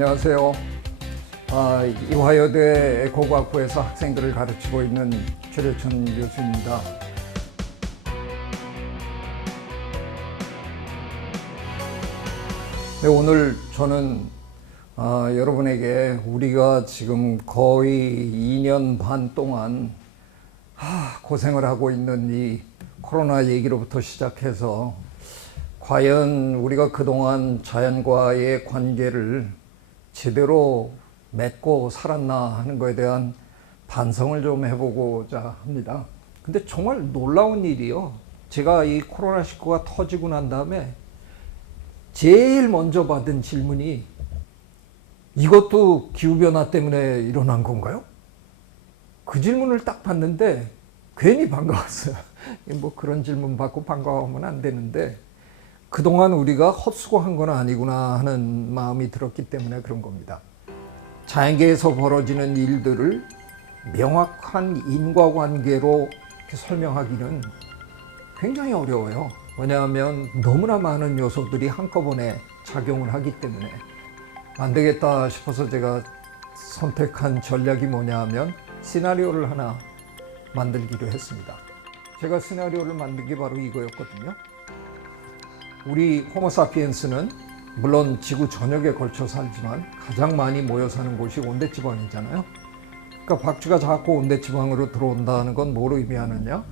안녕하세요. 이화여대 에코과학부에서 학생들을 가르치고 있는 최려천 교수입니다. 네, 오늘 저는 여러분에게 우리가 지금 거의 2년 반 동안 고생을 하고 있는 이 코로나 얘기로부터 시작해서 과연 우리가 그동안 자연과의 관계를 제대로 맺고 살았나 하는 것에 대한 반성을 좀 해보고자 합니다. 근데 정말 놀라운 일이요. 제가 이 코로나19가 터지고 난 다음에 제일 먼저 받은 질문이 이것도 기후변화 때문에 일어난 건가요? 그 질문을 딱 받는데 괜히 반가웠어요. 뭐 그런 질문 받고 반가워하면 안 되는데 그동안 우리가 헛수고한 건 아니구나 하는 마음이 들었기 때문에 그런 겁니다. 자연계에서 벌어지는 일들을 명확한 인과관계로 설명하기는 굉장히 어려워요. 왜냐하면 너무나 많은 요소들이 한꺼번에 작용을 하기 때문에 안 되겠다 싶어서 제가 선택한 전략이 뭐냐 하면 시나리오를 하나 만들기로 했습니다. 제가 시나리오를 만든 게 바로 이거였거든요. 우리 호모사피엔스는 물론 지구 전역에 걸쳐 살지만 가장 많이 모여 사는 곳이 온대지방이잖아요. 그러니까 박쥐가 자꾸 온대지방으로 들어온다는 건 뭘 의미하느냐?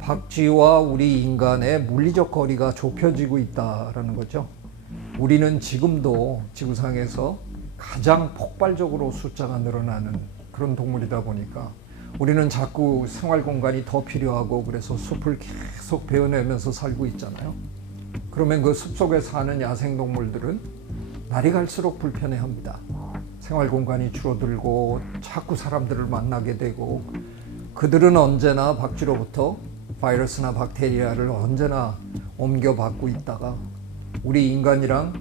박쥐와 우리 인간의 물리적 거리가 좁혀지고 있다는 거죠. 우리는 지금도 지구상에서 가장 폭발적으로 숫자가 늘어나는 그런 동물이다 보니까 우리는 자꾸 생활 공간이 더 필요하고 그래서 숲을 계속 베어내면서 살고 있잖아요. 그러면 그 숲속에 사는 야생동물들은 날이 갈수록 불편해합니다. 생활 공간이 줄어들고 자꾸 사람들을 만나게 되고 그들은 언제나 박쥐로부터 바이러스나 박테리아를 언제나 옮겨받고 있다가 우리 인간이랑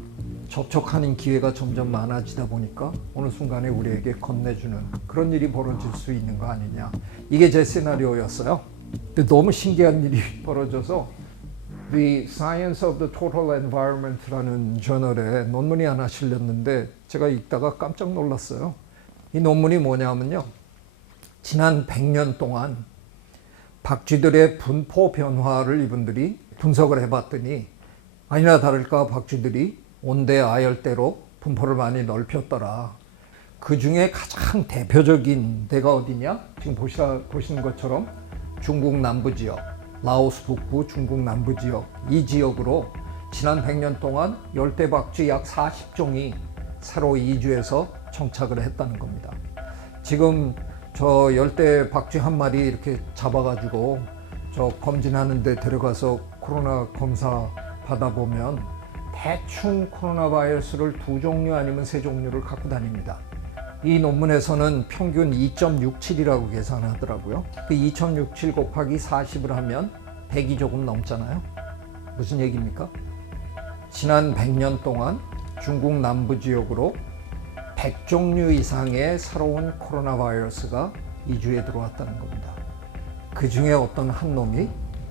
접촉하는 기회가 점점 많아지다 보니까 어느 순간에 우리에게 건네주는 그런 일이 벌어질 수 있는 거 아니냐. 이게 제 시나리오였어요. 근데 너무 신기한 일이 벌어져서 The Science of the Total Environment라는 저널에 논문이 하나 실렸는데 제가 읽다가 깜짝 놀랐어요. 이 논문이 뭐냐면요. 지난 100년 동안 박쥐들의 분포 변화를 이분들이 분석을 해봤더니 아니나 다를까 박쥐들이 온대 아열대로 분포를 많이 넓혔더라. 그 중에 가장 대표적인 데가 어디냐? 지금 보시는 것처럼 중국 남부 지역, 라오스 북부, 중국 남부 지역, 이 지역으로 지난 100년 동안 열대박쥐 약 40종이 새로 이주해서 정착을 했다는 겁니다. 지금 저 열대박쥐 한 마리 이렇게 잡아가지고 저 검진하는 데 들어가서 코로나 검사 받아보면 대충 코로나 바이러스를 2종류 아니면 3종류를 갖고 다닙니다. 이 논문에서는 평균 2.67이라고 계산하더라고요. 그 2.67 곱하기 40을 하면 100이 조금 넘잖아요. 무슨 얘기입니까? 지난 100년 동안 중국 남부 지역으로 100종류 이상의 새로운 코로나 바이러스가 이주해 들어왔다는 겁니다. 그 중에 어떤 한 놈이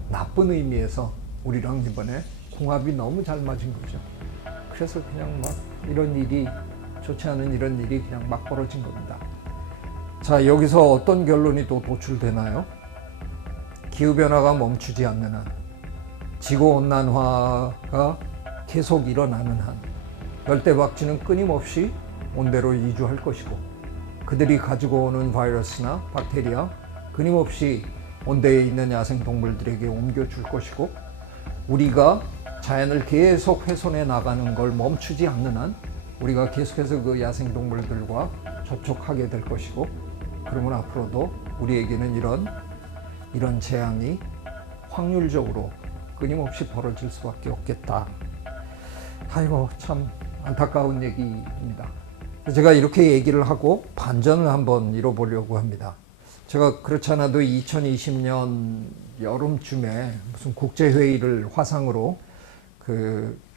나쁜 의미에서 우리랑 이번에 궁합이 너무 잘 맞은 거죠. 그래서 그냥 막 이런 일이 좋지 않은 이런 일이 그냥 막 벌어진 겁니다. 자, 여기서 어떤 결론이 또 도출되나요? 기후변화가 멈추지 않는 한, 지구온난화가 계속 일어나는 한, 열대박쥐는 끊임없이 온대로 이주할 것이고 그들이 가지고 오는 바이러스나 박테리아 끊임없이 온대에 있는 야생동물들에게 옮겨줄 것이고 우리가 자연을 계속 훼손해 나가는 걸 멈추지 않는 한 우리가 계속해서 그 야생동물들과 접촉하게 될 것이고 그러면 앞으로도 우리에게는 이런 재앙이 확률적으로 끊임없이 벌어질 수밖에 없겠다. 아이고 참 안타까운 얘기입니다. 제가 이렇게 얘기를 하고 반전을 한번 이뤄보려고 합니다. 제가 그렇지 않아도 2020년 여름쯤에 무슨 국제회의를 화상으로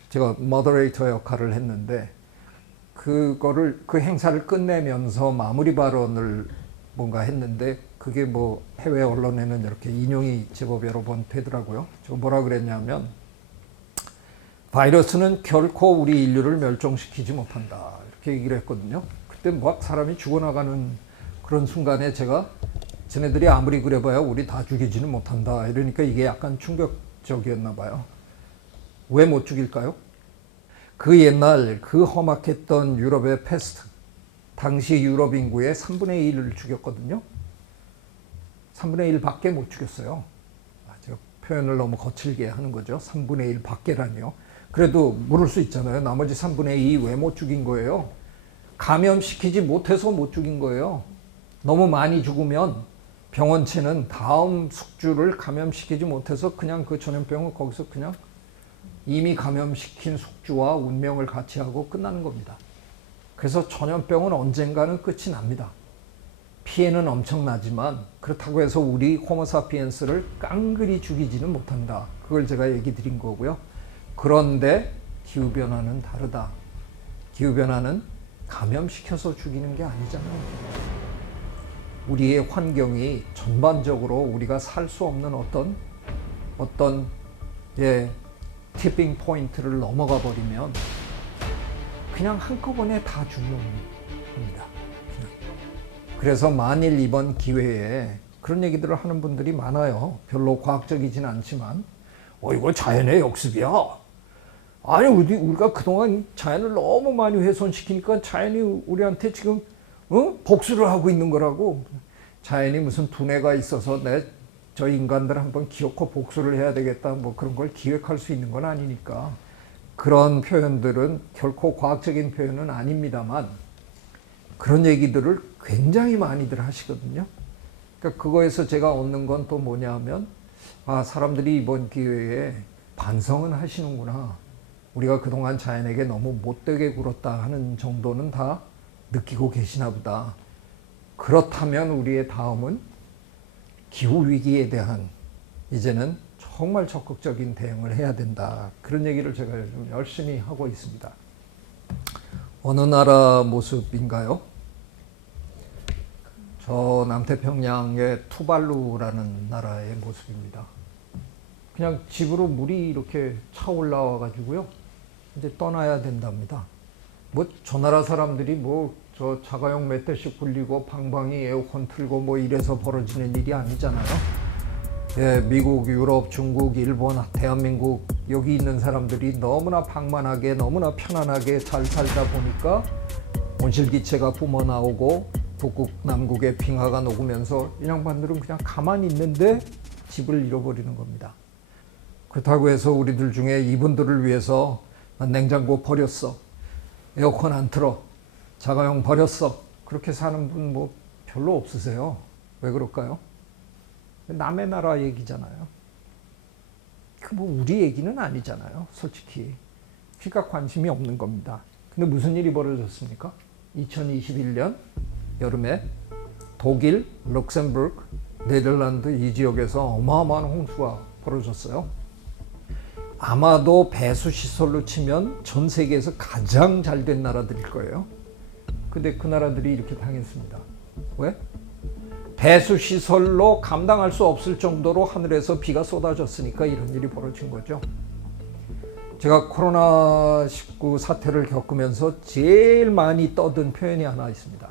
제가 모더레이터 역할을 했는데 그 행사를 끝내면서 마무리 발언을 뭔가 했는데 그게 뭐 해외 언론에는 이렇게 인용이 제법 여러 번 되더라고요. 제가 뭐라 그랬냐면 바이러스는 결코 우리 인류를 멸종시키지 못한다. 그렇게 얘기를 했거든요. 그때 막 사람이 죽어나가는 그런 순간에 제가 쟤네들이 아무리 그래봐야 우리 다 죽이지는 못한다. 이러니까 이게 약간 충격적이었나 봐요. 왜 못 죽일까요? 그 옛날 그 험악했던 유럽의 패스트, 당시 유럽 인구의 3분의 1을 죽였거든요. 3분의 1밖에 못 죽였어요. 제가 표현을 너무 거칠게 하는 거죠. 3분의 1 밖에라니요. 그래도 물을 수 있잖아요. 나머지 3분의 2 왜 못 죽인 거예요? 감염시키지 못해서 못 죽인 거예요. 너무 많이 죽으면 병원체는 다음 숙주를 감염시키지 못해서 그냥 그 전염병은 거기서 그냥 이미 감염시킨 숙주와 운명을 같이 하고 끝나는 겁니다. 그래서 전염병은 언젠가는 끝이 납니다. 피해는 엄청나지만 그렇다고 해서 우리 호모사피엔스를 깡그리 죽이지는 못한다. 그걸 제가 얘기 드린 거고요. 그런데 기후변화는 다르다. 기후변화는 감염시켜서 죽이는 게 아니잖아요. 우리의 환경이 전반적으로 우리가 살 수 없는 어떤 티핑 포인트를 넘어가 버리면 그냥 한꺼번에 다 죽는 겁니다. 그래서 만일 이번 기회에 그런 얘기들을 하는 분들이 많아요. 별로 과학적이진 않지만 이거 자연의 역습이야. 아니 우리가 그동안 자연을 너무 많이 훼손시키니까 자연이 우리한테 지금 복수를 하고 있는 거라고. 자연이 무슨 두뇌가 있어서 저 인간들 한번 기어코 복수를 해야 되겠다 뭐 그런 걸 기획할 수 있는 건 아니니까. 그런 표현들은 결코 과학적인 표현은 아닙니다만 그런 얘기들을 굉장히 많이들 하시거든요. 그러니까 그거에서 제가 얻는 건 또 뭐냐 하면 사람들이 이번 기회에 반성은 하시는구나. 우리가 그동안 자연에게 너무 못되게 굴었다 하는 정도는 다 느끼고 계시나 보다. 그렇다면 우리의 다음은 기후위기에 대한 이제는 정말 적극적인 대응을 해야 된다. 그런 얘기를 제가 요즘 열심히 하고 있습니다. 어느 나라 모습인가요? 저 남태평양의 투발루라는 나라의 모습입니다. 그냥 집으로 물이 이렇게 차 올라와 가지고요. 이제 떠나야 된답니다. 저 나라 사람들이 저 자가용 몇 대씩 굴리고 방방이 에어컨 틀고 이래서 벌어지는 일이 아니잖아요. 미국, 유럽, 중국, 일본, 대한민국 여기 있는 사람들이 너무나 방만하게 너무나 편안하게 잘 살다 보니까 온실기체가 뿜어나오고 북극, 남극의 빙하가 녹으면서 이 양반들은 그냥 가만히 있는데 집을 잃어버리는 겁니다. 그렇다고 해서 우리들 중에 이분들을 위해서 냉장고 버렸어, 에어컨 안 틀어, 자가용 버렸어 그렇게 사는 분 별로 없으세요. 왜 그럴까요? 남의 나라 얘기잖아요. 우리 얘기는 아니잖아요, 솔직히. 그러니까 관심이 없는 겁니다. 근데 무슨 일이 벌어졌습니까? 2021년 여름에 독일, 룩셈부르크, 네덜란드 이 지역에서 어마어마한 홍수가 벌어졌어요. 아마도 배수시설로 치면 전 세계에서 가장 잘된 나라들일 거예요. 근데 그 나라들이 이렇게 당했습니다. 왜? 배수시설로 감당할 수 없을 정도로 하늘에서 비가 쏟아졌으니까 이런 일이 벌어진 거죠. 제가 코로나19 사태를 겪으면서 제일 많이 떠든 표현이 하나 있습니다.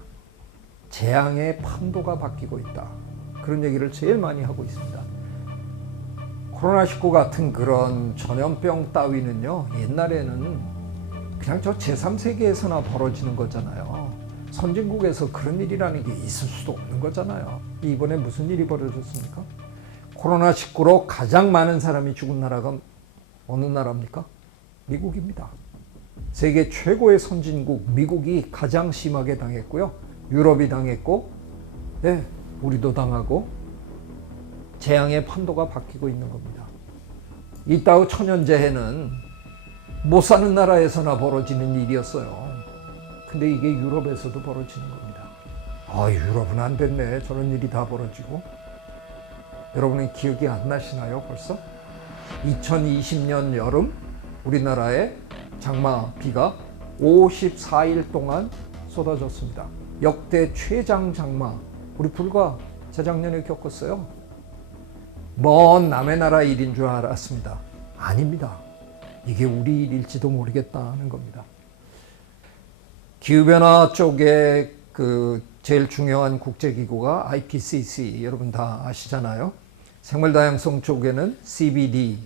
재앙의 판도가 바뀌고 있다. 그런 얘기를 제일 많이 하고 있습니다. 코로나19 같은 그런 전염병 따위는요, 옛날에는 그냥 저 제3세계에서나 벌어지는 거잖아요. 선진국에서 그런 일이라는 게 있을 수도 없는 거잖아요. 이번에 무슨 일이 벌어졌습니까? 코로나19로 가장 많은 사람이 죽은 나라가 어느 나라입니까? 미국입니다. 세계 최고의 선진국 미국이 가장 심하게 당했고요. 유럽이 당했고, 우리도 당하고 재앙의 판도가 바뀌고 있는 겁니다. 이따우 천연재해는 못 사는 나라에서나 벌어지는 일이었어요. 근데 이게 유럽에서도 벌어지는 겁니다. 유럽은 안 됐네. 저런 일이 다 벌어지고. 여러분은 기억이 안 나시나요, 벌써? 2020년 여름 우리나라에 장마 비가 54일 동안 쏟아졌습니다. 역대 최장 장마. 우리 불과 재작년에 겪었어요. 먼 남의 나라 일인 줄 알았습니다. 아닙니다. 이게 우리 일일지도 모르겠다는 겁니다. 기후변화 쪽에 그 제일 중요한 국제기구가 IPCC, 여러분 다 아시잖아요. 생물다양성 쪽에는 CBD,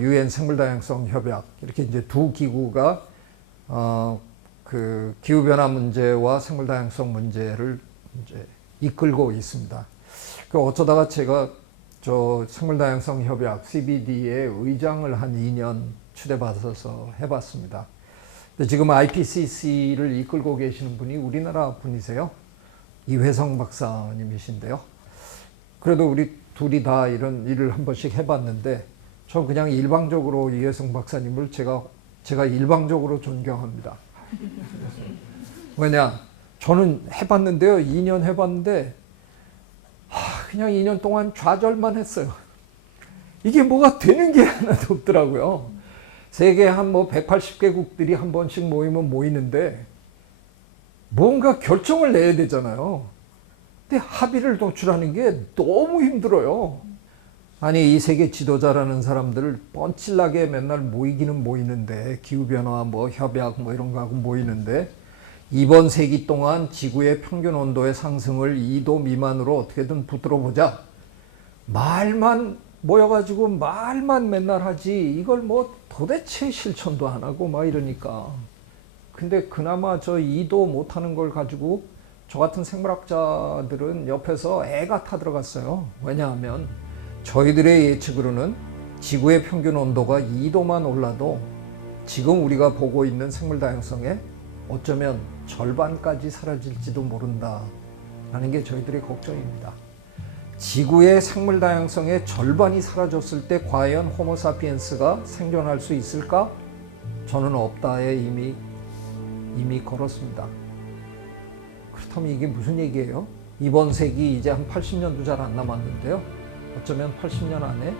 유엔 생물다양성 협약, 이렇게 이제 두 기구가 그 기후변화 문제와 생물다양성 문제를 이제 이끌고 있습니다. 그 어쩌다가 제가 저 생물다양성 협약 CBD의 의장을 한 2년 추대받아서 해봤습니다. 근데 지금 IPCC를 이끌고 계시는 분이 우리나라 분이세요. 이회성 박사님이신데요. 그래도 우리 둘이 다 이런 일을 한 번씩 해봤는데, 저 그냥 일방적으로 이회성 박사님을 제가 일방적으로 존경합니다. 왜냐, 저는 해봤는데요. 2년 해봤는데, 그냥 2년 동안 좌절만 했어요. 이게 뭐가 되는 게 하나도 없더라고요. 세계 한 180개국들이 한 번씩 모이면 모이는데, 뭔가 결정을 내야 되잖아요. 근데 합의를 도출하는 게 너무 힘들어요. 아니, 이 세계 지도자라는 사람들 뻔칠나게 맨날 모이기는 모이는데, 기후변화 협약 이런 거 하고 모이는데, 이번 세기 동안 지구의 평균 온도의 상승을 2도 미만으로 어떻게든 붙들어보자. 말만 모여가지고 말만 맨날 하지, 이걸 도대체 실천도 안 하고 이러니까. 근데 그나마 저 2도 못하는 걸 가지고 저 같은 생물학자들은 옆에서 애가 타들어갔어요. 왜냐하면 저희들의 예측으로는 지구의 평균 온도가 2도만 올라도 지금 우리가 보고 있는 생물다양성의 어쩌면 절반까지 사라질지도 모른다라는 게 저희들의 걱정입니다. 지구의 생물다양성의 절반이 사라졌을 때 과연 호모사피엔스가 생존할 수 있을까? 저는 없다에 이미 걸었습니다. 그렇다면 이게 무슨 얘기예요? 이번 세기 이제 한 80년도 잘 안 남았는데요. 어쩌면 80년 안에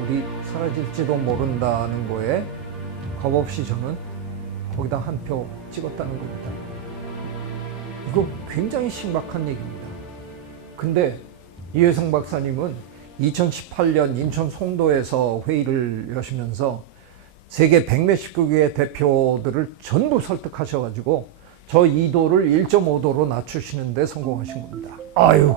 우리 사라질지도 모른다는 거에 겁없이 저는 거기다 한 표 찍었다는 겁니다. 이거 굉장히 심각한 얘기입니다. 근데 이회성 박사님은 2018년 인천 송도에서 회의를 여시면서 세계 100몇십 개국의 대표들을 전부 설득하셔가지고 저 2도를 1.5도로 낮추시는데 성공하신 겁니다.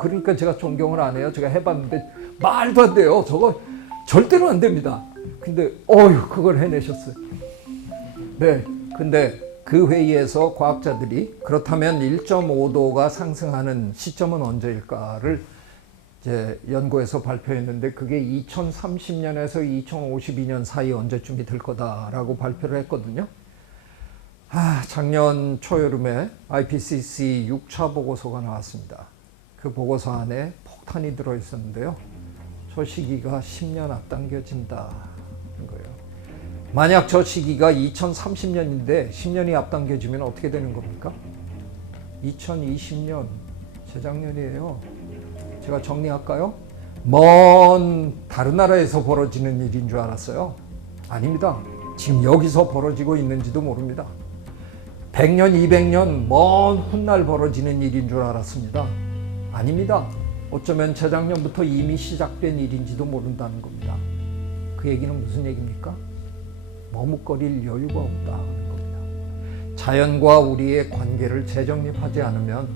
그러니까 제가 존경을 안 해요. 제가 해봤는데 말도 안 돼요. 저거 절대로 안 됩니다. 근데 그걸 해내셨어요. 네. 근데 그 회의에서 과학자들이 그렇다면 1.5도가 상승하는 시점은 언제일까를 이제 연구해서 발표했는데, 그게 2030년에서 2052년 사이 언제쯤이 될 거다라고 발표를 했거든요. 작년 초여름에 IPCC 6차 보고서가 나왔습니다. 그 보고서 안에 폭탄이 들어있었는데요. 저 시기가 10년 앞당겨진다는 거예요. 만약 저 시기가 2030년인데 10년이 앞당겨지면 어떻게 되는 겁니까? 2020년, 재작년이에요. 제가 정리할까요? 먼 다른 나라에서 벌어지는 일인 줄 알았어요. 아닙니다. 지금 여기서 벌어지고 있는지도 모릅니다. 100년, 200년 먼 훗날 벌어지는 일인 줄 알았습니다. 아닙니다. 어쩌면 재작년부터 이미 시작된 일인지도 모른다는 겁니다. 그 얘기는 무슨 얘기입니까? 머뭇거릴 여유가 없다는 겁니다. 자연과 우리의 관계를 재정립하지 않으면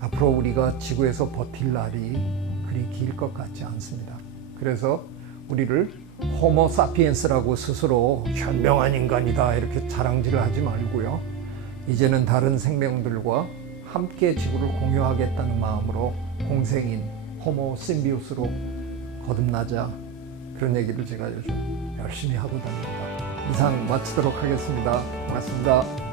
앞으로 우리가 지구에서 버틸 날이 그리 길 것 같지 않습니다. 그래서 우리를 호모 사피엔스라고 스스로 현명한 인간이다 이렇게 자랑질을 하지 말고요. 이제는 다른 생명들과 함께 지구를 공유하겠다는 마음으로 공생인 호모 심비우스로 거듭나자, 그런 얘기를 제가 요즘 열심히 하고 다닙니다. 이상 마치도록 하겠습니다. 고맙습니다.